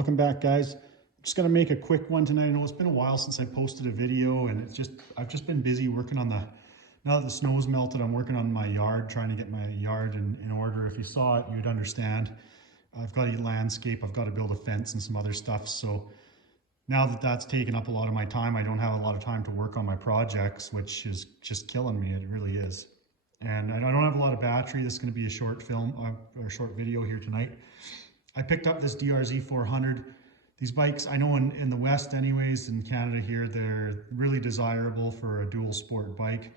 Welcome back, guys. Just gonna make a quick one tonight. I know it's been a while since I posted a video, and I've just been busy working on now that the snow's melted, I'm working on my yard, trying to get my yard in order. If you saw it, you'd understand. I've got to landscape, I've got to build a fence and some other stuff. So now that that's taken up a lot of my time, I don't have a lot of time to work on my projects, which is just killing me. It really is. And I don't have a lot of battery. This is going to be a short film or short video here tonight. I picked up this drz400. These bikes, I know in the West anyways, in Canada here, they're really desirable for a dual sport bike.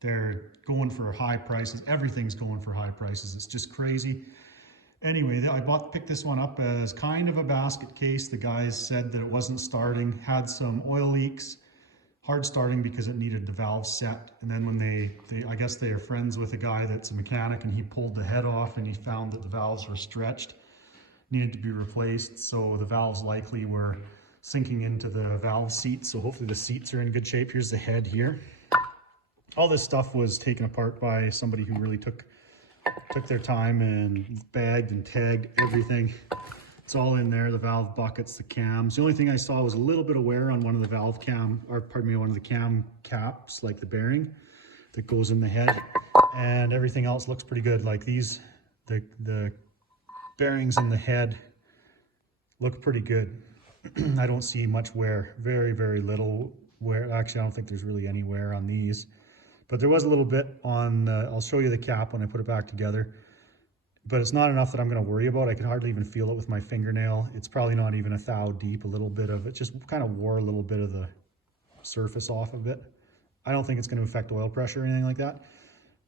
They're going for high prices. Everything's going for high prices. It's just crazy. Anyway, picked this one up as kind of a basket case. The guys said that it wasn't starting, had some oil leaks, hard starting because it needed the valve set. And then when I guess they are friends with a guy that's a mechanic, and he pulled the head off and he found that the valves were stretched, needed to be replaced. So the valves likely were sinking into the valve seats. So hopefully the seats are in good shape. Here's the head here. All this stuff was taken apart by somebody who really took their time and bagged and tagged everything. It's all in there, the valve buckets, the cams. The only thing I saw was a little bit of wear on one of the one of the cam caps, like the bearing that goes in the head, and everything else looks pretty good. Like the bearings in the head look pretty good. I don't see much wear, very, very little wear. Actually, I don't think there's really any wear on these, but there was a little bit on I'll show you the cap when I put it back together. But it's not enough that I'm going to worry about. I can hardly even feel it with my fingernail. It's probably not even a thou deep. A little bit of it just kind of wore a little bit of the surface off of it. I don't think it's going to affect oil pressure or anything like that.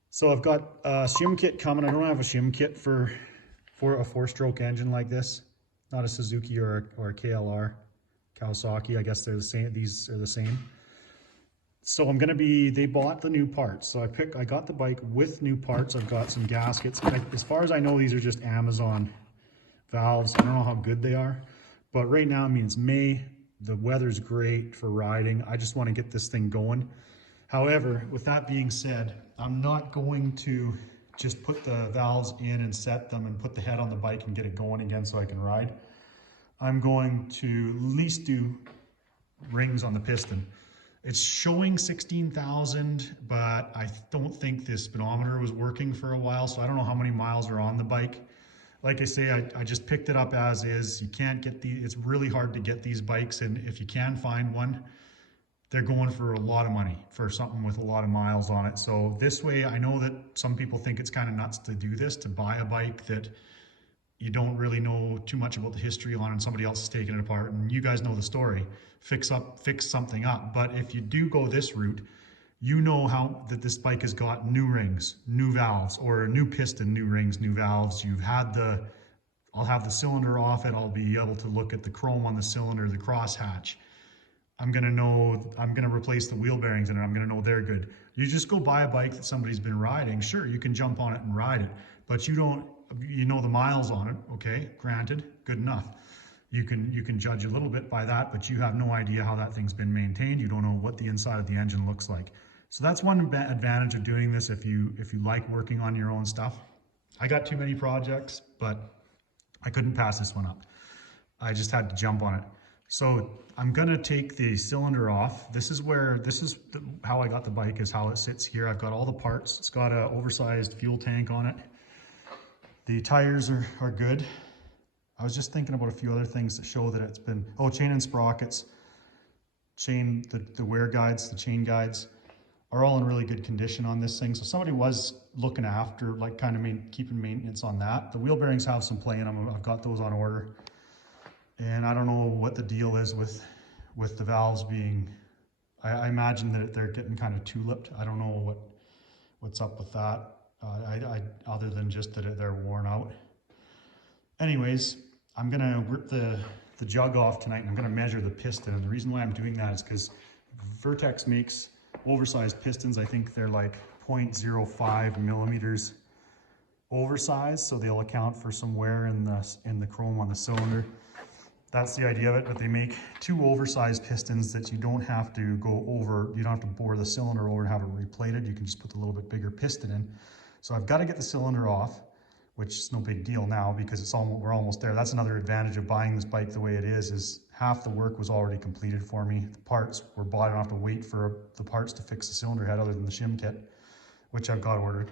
So I've got a shim kit coming. I don't have a shim kit for a 4-stroke engine like this. Not a Suzuki or a KLR, Kawasaki. I guess they're the same. These are the same. So they bought the new parts. So I got the bike with new parts. I've got some gaskets. As far as I know, these are just Amazon valves. I don't know how good they are, but right now, I mean, it's May. The weather's great for riding. I just want to get this thing going. However, with that being said, I'm not going to just put the valves in and set them and put the head on the bike and get it going again so I can ride. I'm going to at least do rings on the piston. It's showing 16,000, but I don't think this speedometer was working for a while, so I don't know how many miles are on the bike. Like I say, I just picked it up as is. You can't get it's really hard to get these bikes, and if you can find one, they're going for a lot of money for something with a lot of miles on it. So this way, I know that some people think it's kind of nuts to do this, to buy a bike that you don't really know too much about the history on, and somebody else is taking it apart, and you guys know the story. Fix something up. But if you do go this route, you know how that this bike has got new rings, new valves, or a new piston, new rings, new valves. I'll have the cylinder off it. I'll be able to look at the chrome on the cylinder, the crosshatch. I'm gonna replace the wheel bearings in it. I'm gonna know they're good. You just go buy a bike that somebody's been riding. Sure, you can jump on it and ride it, but you know the miles on it. Okay, granted, good enough. You can judge a little bit by that, but you have no idea how that thing's been maintained. You don't know what the inside of the engine looks like. So that's one advantage of doing this if you like working on your own stuff. I got too many projects, but I couldn't pass this one up. I just had to jump on it. So I'm gonna take the cylinder off. This is how I got the bike, is how it sits here. I've got all the parts. It's got an oversized fuel tank on it. The tires are good. I was just thinking about a few other things that show that it's been, chain and sprockets, the wear guides, the chain guides are all in really good condition on this thing. So somebody was looking after, like, kind of keeping maintenance on that. The wheel bearings have some play in them. I've got those on order. And I don't know what the deal is with the valves being, I imagine that they're getting kind of tulipped. I don't know what's up with that, other than just that they're worn out. Anyways, I'm gonna rip the jug off tonight, and I'm gonna measure the piston. And the reason why I'm doing that is because Vertex makes oversized pistons. I think they're like 0.05 millimeters oversized, so they'll account for some wear in the chrome on the cylinder. That's the idea of it, but they make 2 oversized pistons that you don't have to go over. You don't have to bore the cylinder over and have it replated. You can just put the little bit bigger piston in. So I've got to get the cylinder off. which is no big deal now because we're almost there. That's another advantage of buying this bike the way it is half the work was already completed for me. The parts were bought. I don't have to wait for the parts to fix the cylinder head other than the shim kit, which I've got ordered.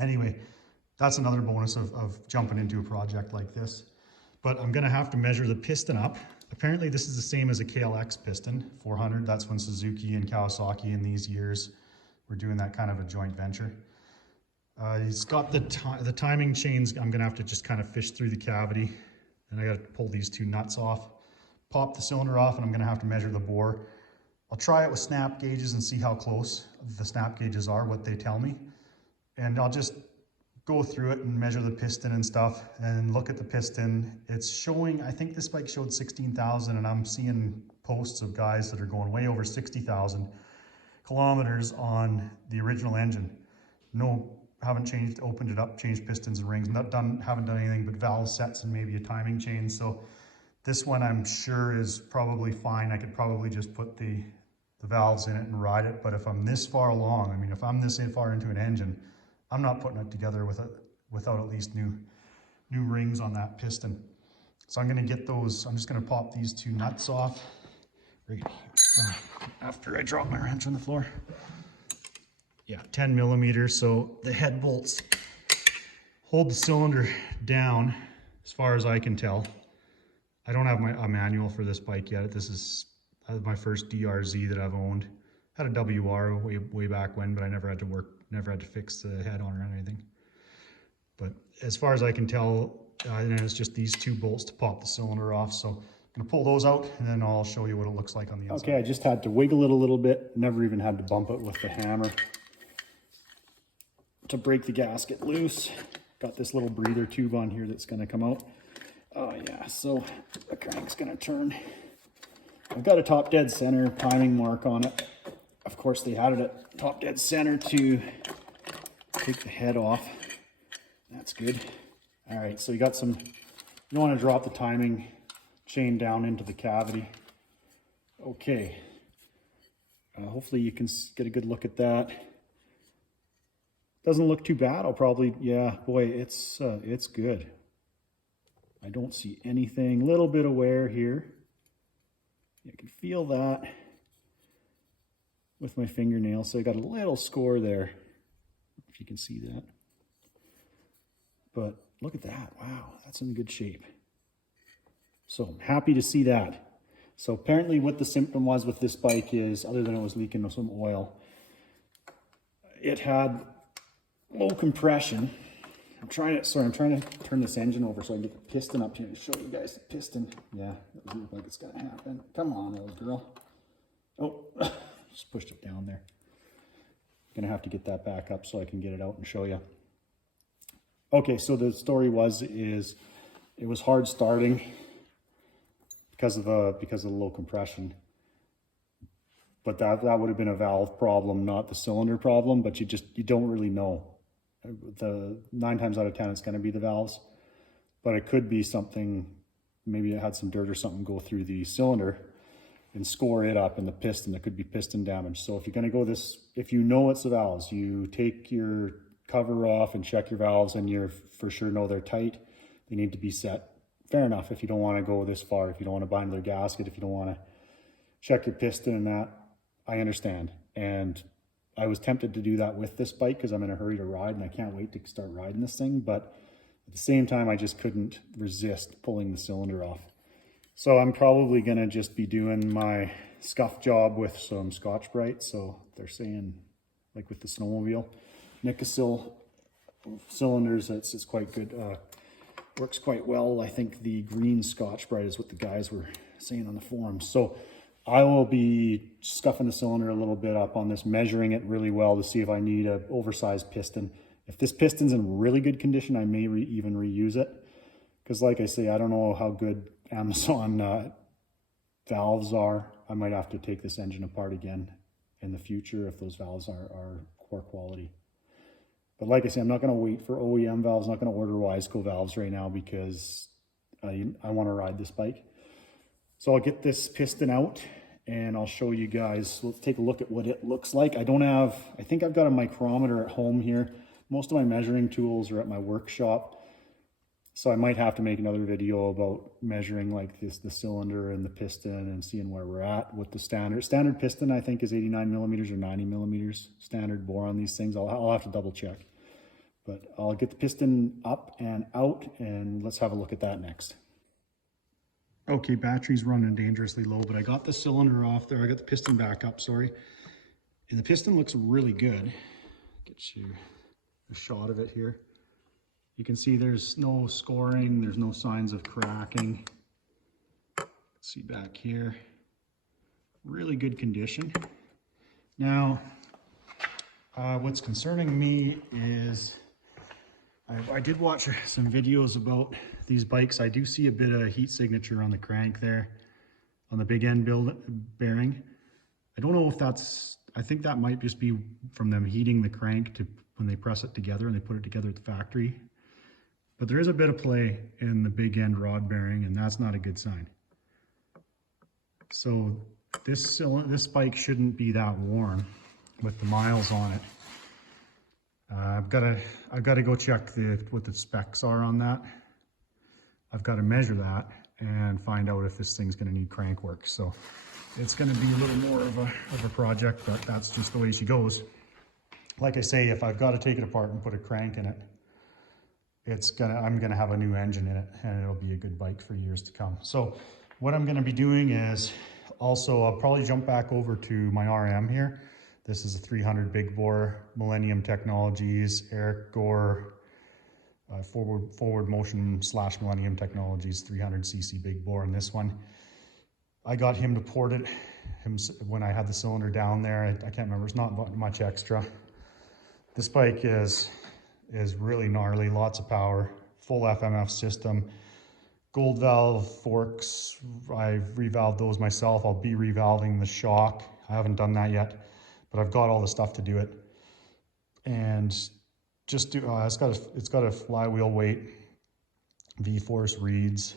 Anyway, that's another bonus of jumping into a project like this. But I'm gonna have to measure the piston up. Apparently this is the same as a KLX piston, 400. That's when Suzuki and Kawasaki in these years were doing that kind of a joint venture. He's got the timing chains. I'm gonna have to just kind of fish through the cavity, and I gotta pull these two nuts off, pop the cylinder off, and I'm gonna have to measure the bore. I'll try it with snap gauges and see how close the snap gauges are, what they tell me. And I'll just go through it and measure the piston and stuff and look at the piston. It's showing, I think this bike showed 16,000, and I'm seeing posts of guys that are going way over 60,000 kilometers on the original engine. No, haven't changed, opened it up, changed pistons and rings, haven't done anything but valve sets and maybe a timing chain. So this one I'm sure is probably fine. I could probably just put the valves in it and ride it. But if I'm this far along, I mean, if I'm this far into an engine, I'm not putting it together without at least new rings on that piston. So I'm gonna get those, I'm just gonna pop these two nuts off right after I drop my wrench on the floor. Yeah, 10 millimeters. So the head bolts hold the cylinder down as far as I can tell. I don't have a manual for this bike yet. This is my first DRZ that I've owned. Had a WR way back when, but I never had to fix the head on or anything. But as far as I can tell, it's just these two bolts to pop the cylinder off. So I'm gonna pull those out and then I'll show you what it looks like on the inside. Okay, I just had to wiggle it a little bit. Never even had to bump it with the hammer to break the gasket loose. Got this little breather tube on here that's gonna come out. Oh yeah, so the crank's gonna turn. I've got a top dead center timing mark on it. Of course, they had it at top dead center to take the head off. That's good. All right, so you got some, you don't want to drop the timing chain down into the cavity. Okay. Hopefully you can get a good look at that. Doesn't look too bad. I'll probably, yeah, boy, it's good. I don't see anything. Little bit of wear here. You can feel that with my fingernail. So I got a little score there, if you can see that. But look at that. Wow, that's in good shape. So I'm happy to see that. So apparently what the symptom was with this bike is, other than it was leaking some oil, it had low compression. I'm trying to turn this engine over so I can get the piston up here to show you guys the piston. Yeah, it doesn't look like it's gonna happen. Come on, little girl. Oh, just pushed it down there. Gonna have to get that back up so I can get it out and show you. Okay, so the story is it was hard starting because of the low compression. But that would have been a valve problem, not the cylinder problem, but you don't really know. The 9 times out of 10 it's going to be the valves, but it could be something, maybe it had some dirt or something go through the cylinder and score it up in the piston. There could be piston damage. So if you're going to go if you know it's the valves, you take your cover off and check your valves and you're for sure know they're tight. They need to be set. Fair enough if you don't want to go this far, if you don't want to bind their gasket, if you don't want to check your piston and that, I understand. And I was tempted to do that with this bike because I'm in a hurry to ride and I can't wait to start riding this thing. But at the same time, I just couldn't resist pulling the cylinder off. So I'm probably going to just be doing my scuff job with some Scotch-Brite. So they're saying, like with the snowmobile, Nikasil cylinders, it's quite good. Works quite well. I think the green Scotch-Brite is what the guys were saying on the forums. So I will be scuffing the cylinder a little bit up on this, measuring it really well to see if I need an oversized piston. If this piston's in really good condition, I may even reuse it. Because like I say, I don't know how good Amazon valves are. I might have to take this engine apart again in the future if those valves are poor quality. But like I say, I'm not going to wait for OEM valves. I'm not going to order Wiseco valves right now because I want to ride this bike. So I'll get this piston out and I'll show you guys. Let's take a look at what it looks like. I think I've got a micrometer at home here, most of my measuring tools are at my workshop. So I might have to make another video about measuring like the cylinder and the piston and seeing where we're at with the standard piston. I think is 89 millimeters or 90 millimeters standard bore on these things. I'll have to double check, but I'll get the piston up and out, and let's have a look at that next. Okay, battery's running dangerously low, but I got the cylinder off there. I got the piston back up, sorry. And the piston looks really good. Get you a shot of it here. You can see there's no scoring, there's no signs of cracking. See back here, really good condition. Now, what's concerning me is I did watch some videos about these bikes. I do see a bit of heat signature on the crank there, on the big end bearing. I don't know if that's, I think that might just be from them heating the crank to when they press it together and they put it together at the factory. But there is a bit of play in the big end rod bearing, and that's not a good sign. So this bike shouldn't be that worn with the miles on it. I've got to go check what the specs are on that. I've got to measure that and find out if this thing's going to need crank work. So it's going to be a little more of a project, but that's just the way she goes. Like I say, if I've got to take it apart and put a crank in it, I'm gonna have a new engine in it, and it'll be a good bike for years to come. So what I'm gonna be doing is also, I'll probably jump back over to my RM here. This is a 300 big bore, Millennium Technologies, Eric Gore, forward motion / Millennium Technologies 300cc big bore. And this one, I got him to port it when I had the cylinder down there. I can't remember, it's not much extra. This bike is really gnarly, lots of power, full FMF system, gold valve forks. I've revalved those myself. I'll be revalving the shock. I haven't done that yet, but I've got all the stuff to do it. And just do, it's got a flywheel weight, V-force reeds.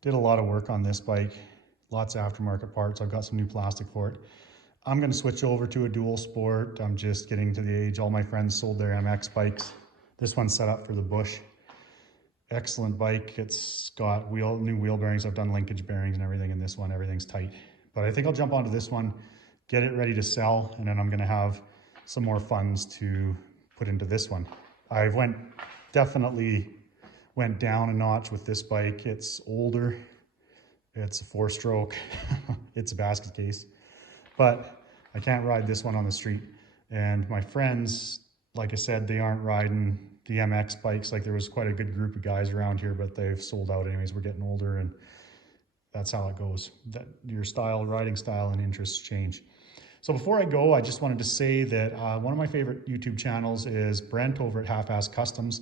Did a lot of work on this bike, lots of aftermarket parts. I've got some new plastic for it. I'm going to switch over to a dual sport. I'm just getting to the age. All my friends sold their MX bikes. This one's set up for the bush. Excellent bike. It's got new wheel bearings. I've done linkage bearings and everything in this one. Everything's tight. But I think I'll jump onto this one, get it ready to sell, and then I'm going to have some more funds to put into this one. I definitely went down a notch with this bike. It's older. It's a 4-stroke. It's a basket case. But I can't ride this one on the street. And my friends, like I said, they aren't riding the MX bikes. Like, there was quite a good group of guys around here, but they've sold out anyways. We're getting older, and that's how it goes. That your riding style and interests change. So before I go, I just wanted to say that one of my favorite YouTube channels is Brent over at Half-Ass Customs.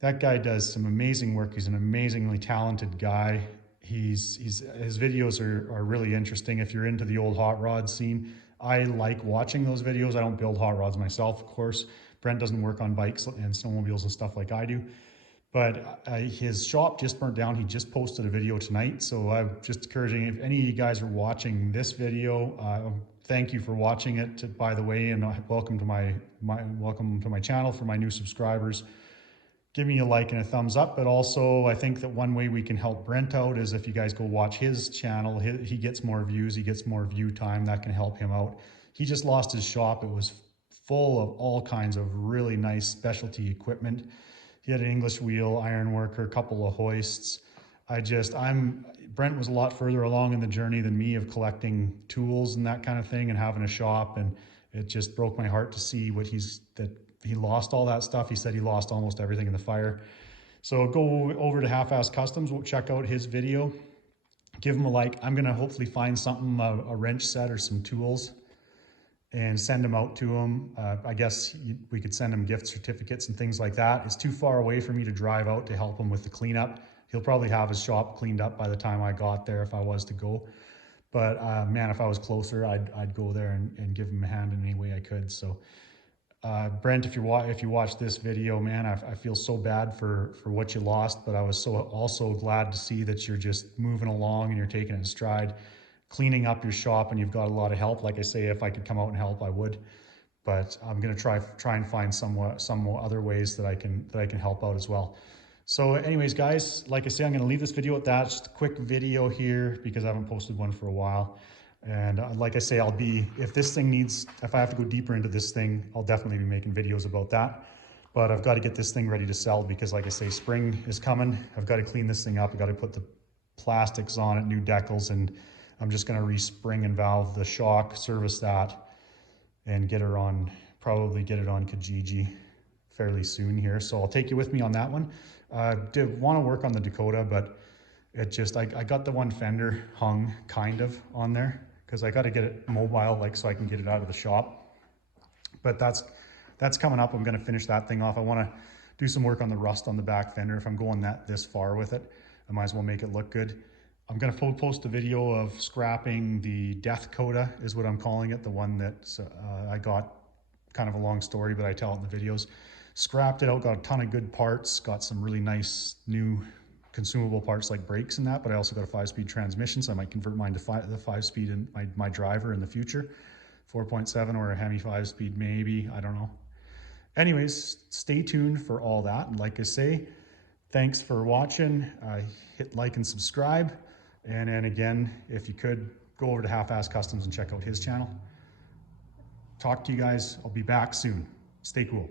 That guy does some amazing work. He's an amazingly talented guy. His videos are really interesting. If you're into the old hot rod scene, I like watching those videos. I don't build hot rods myself, of course. Brent doesn't work on bikes and snowmobiles and stuff like I do. But his shop just burnt down. He just posted a video tonight. So I'm just encouraging, if any of you guys are watching this video, thank you for watching it, by the way, and welcome to my channel for my new subscribers. Give me a like and a thumbs up, but also I think that one way we can help Brent out is if you guys go watch his channel. He gets more views, he gets more view time. That can help him out. He just lost his shop. It was full of all kinds of really nice specialty equipment. He had an English wheel, ironworker, a couple of hoists. Brent was a lot further along in the journey than me of collecting tools and that kind of thing and having a shop, and it just broke my heart to see that he lost all that stuff. He said he lost almost everything in the fire. So go over to Half-Ass Customs. We'll check out his video. Give him a like. I'm going to hopefully find something, a wrench set or some tools, and send them out to him. I guess we could send him gift certificates and things like that. It's too far away for me to drive out to help him with the cleanup. He'll probably have his shop cleaned up by the time I got there if I was to go. But man, if I was closer, I'd go there and give him a hand in any way I could. So Brent, if you watch this video, man, I feel so bad for what you lost, but I was also glad to see that you're just moving along and you're taking it in stride, cleaning up your shop, and you've got a lot of help. Like I say, if I could come out and help, I would. but I'm gonna try and find some other ways that I can help out as well. So anyways, guys, like I say, I'm gonna leave this video at that. Just a quick video here because I haven't posted one for a while. And like I say, if I have to go deeper into this thing, I'll definitely be making videos about that. But I've got to get this thing ready to sell because like I say, spring is coming. I've got to clean this thing up. I've got to put the plastics on it, new decals, and I'm just gonna re-spring and valve the shock, service that, and probably get it on Kijiji fairly soon here. So I'll take you with me on that one. Did want to work on the Dakota, but I got the one fender hung kind of on there because I got to get it mobile, like so I can get it out of the shop. But that's coming up. I'm going to finish that thing off. I want to do some work on the rust on the back fender. If I'm going this far with it, I might as well make it look good. I'm going to post a video of scrapping the Death Coda is what I'm calling it. The one that I got, kind of a long story, but I tell it in the videos. Scrapped it out, got a ton of good parts, got some really nice new consumable parts like brakes and that, but I also got a 5-speed transmission, so I might convert mine to the 5-speed in my driver in the future. 4.7 or a Hemi 5-speed maybe, I don't know. Anyways, stay tuned for all that. And like I say, thanks for watching. Hit like and subscribe. And then again, if you could, go over to Half-Ass Customs and check out his channel. Talk to you guys. I'll be back soon. Stay cool.